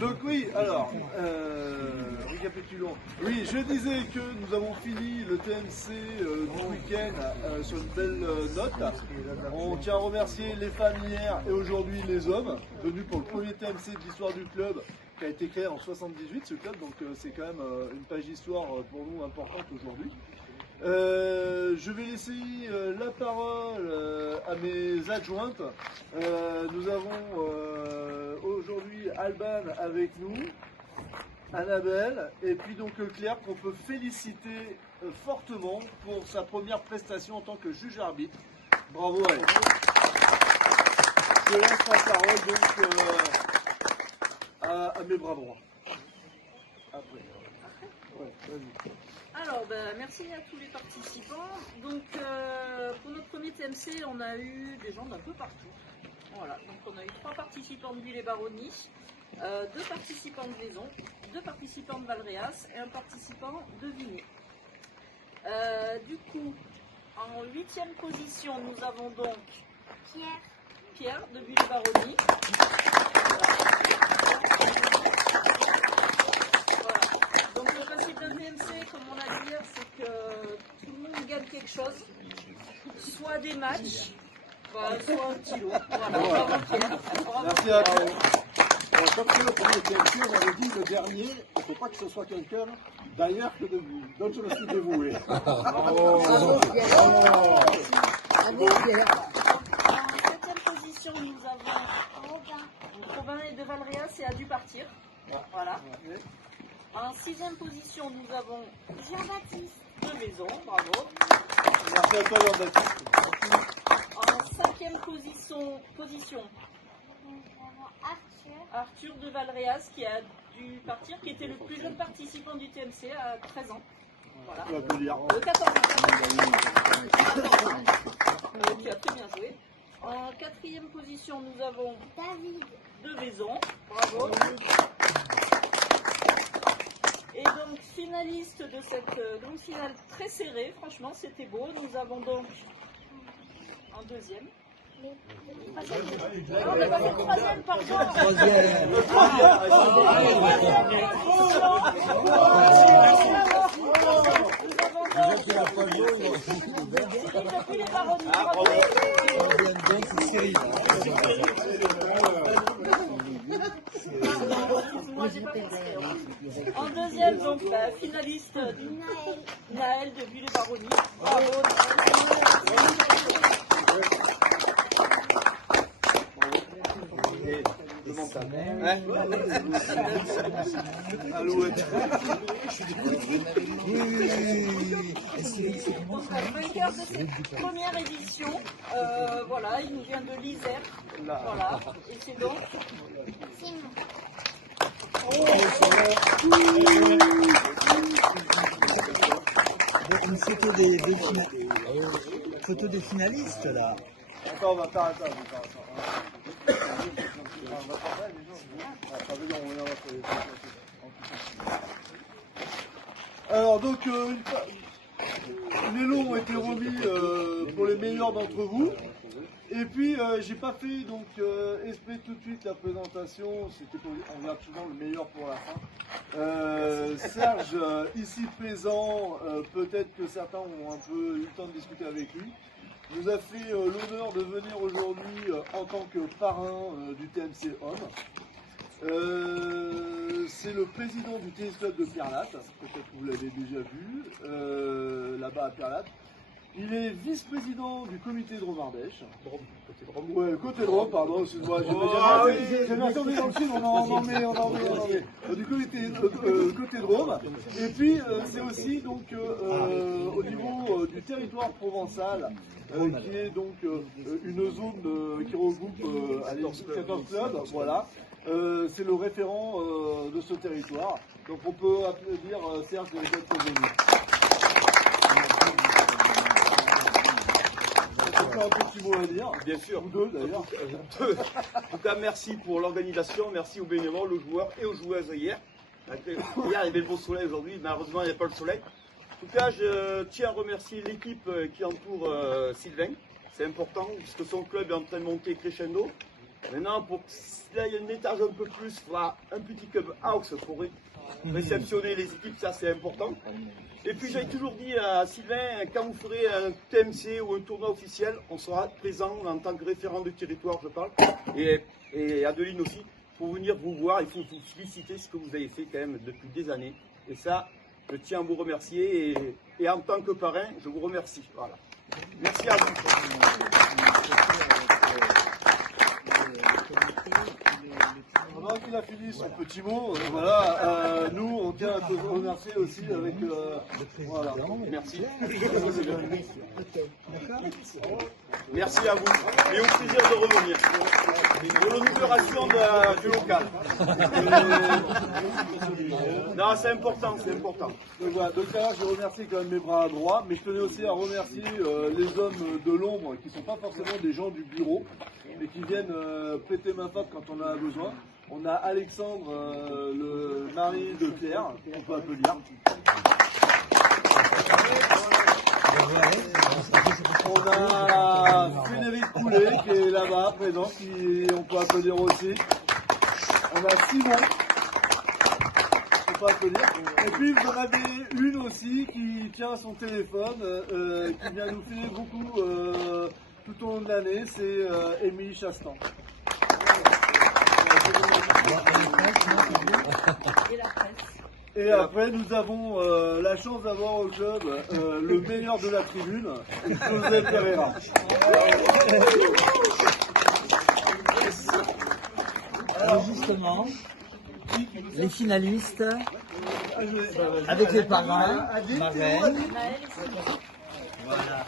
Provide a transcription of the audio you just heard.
Donc oui, alors, récapitulons. Oui, je disais que nous avons fini le TMC du week-end sur une belle note. On tient à remercier les femmes hier et aujourd'hui les hommes, venus pour le premier TMC de l'histoire du club, qui a été créé en 78 ce club, donc c'est quand même une page d'histoire pour nous importante aujourd'hui. Je vais laisser la parole à mes adjointes. Nous avons aujourd'hui Alban avec nous, Annabelle, et puis donc Claire qu'on peut féliciter fortement pour sa première prestation en tant que juge arbitre. Bravo à elle. Je laisse la parole donc à mes bras droits. Après. Ouais, vas-y. Alors, merci à tous les participants. Donc, pour notre premier TMC, on a eu des gens d'un peu partout. Voilà, donc on a eu 3 participants de Bulle-et-Baronnie, 2 participants de Vaison, 2 participants de Valréas et un participant de Vigné. Du coup, en 8e position, nous avons donc Pierre de Bulle-et-Baronnie. Donc le principe d'un TMC, comme on a dit hier, c'est que tout le monde gagne quelque chose, soit des matchs, soit un petit lot. Voilà. Merci à vous. Comme c'est le premier TMC, on avait dit le dernier, il ne faut pas que ce soit quelqu'un d'ailleurs que de vous. Donc je me suis dévoué. En 7e position, nous avons Robin et de Valréas et a dû partir. Voilà. En 6e position, nous avons Jean-Baptiste de Maison, bravo. Merci à toi Jean-Baptiste. En 5e position, Arthur de Valréas qui a dû partir, qui était le plus jeune participant du TMC à 13 ans. Voilà. On peut dire. 14 ans. Qui a très bien joué. En 4e position, nous avons David de Vaison, bravo. Et donc, finaliste de cette grande finale très serrée, franchement, c'était beau. Nous avons donc, en 2e, on n'a pas fait le 3e, pardon. En 2e, donc la finaliste Naël de Bulle-et-Baronnie. Bravo Alouette. Donc, vainqueur de cette première édition, voilà, il nous vient de l'Isère. Voilà, et c'est donc Une photo des finalistes là. Attends, on va faire ça. On va faire ça, les gens. Alors donc, les lots ont été remis pour les meilleurs d'entre vous. Et puis, j'ai pas fait donc esprit tout de suite la présentation. On garde souvent le meilleur pour la fin. Serge, ici présent, peut-être que certains ont un peu eu le temps de discuter avec lui, nous a fait l'honneur de venir aujourd'hui en tant que parrain du TMC Homme. C'est le président du tennis club de Pierre-Latte, peut-être que vous l'avez déjà vu, là-bas à Pierre-Latte. Il est vice-président du comité de Drôme Ardèche. Ouais, côté Drôme, pardon, excuse-moi. J'ai bien entendu dans le film, on en met. Du comité côté Drôme. Et puis, c'est aussi donc au niveau du territoire provençal, qui est donc une zone qui regroupe 14 clubs. Voilà. C'est le référent de ce territoire. Donc on peut applaudir Serge d'être venu. Un petit mot à dire. Bien sûr. Ou deux d'ailleurs. En tout cas, merci pour l'organisation, merci aux bénévoles, aux joueurs et aux joueuses hier. Hier, il y avait le beau soleil, aujourd'hui, malheureusement, il n'y a pas le soleil. En tout cas, je tiens à remercier l'équipe qui entoure Sylvain. C'est important, puisque son club est en train de monter crescendo. Maintenant, pour là, il y a un étage un peu plus, voilà, un petit club house pour réceptionner les équipes, ça c'est important. Et puis j'ai toujours dit à Sylvain, quand vous ferez un TMC ou un tournoi officiel, on sera présent en tant que référent de territoire, je parle, et Adeline aussi, pour venir vous voir. Il faut vous féliciter ce que vous avez fait quand même depuis des années. Et ça, je tiens à vous remercier et en tant que parrain, je vous remercie. Voilà. Merci à vous. Pendant qu'il a fini son petit mot, voilà, nous on tient à te remercier aussi avec voilà. Merci. Merci à vous. Et au plaisir de revenir. Pour l'inauguration du local. Non, c'est important, c'est important. Donc voilà, donc là je remercie quand même mes bras droits, mais je tenais aussi à remercier les hommes de l'ombre qui ne sont pas forcément des gens du bureau, mais qui viennent prêter main forte quand on a besoin. On a Alexandre, le mari de Claire, on peut applaudir. On a Frédéric Poulet qui est là-bas, présent, qui on peut applaudir aussi. On a Simon, on peut applaudir. Et puis vous en avez une aussi qui tient son téléphone, qui vient nous filer beaucoup tout au long de l'année, c'est Émilie Chastan. Et après, nous avons la chance d'avoir au club le meilleur de la tribune, José Pereira. Alors justement, les finalistes, avec les parrains, marraines. Maëlle et Sylvain. Voilà.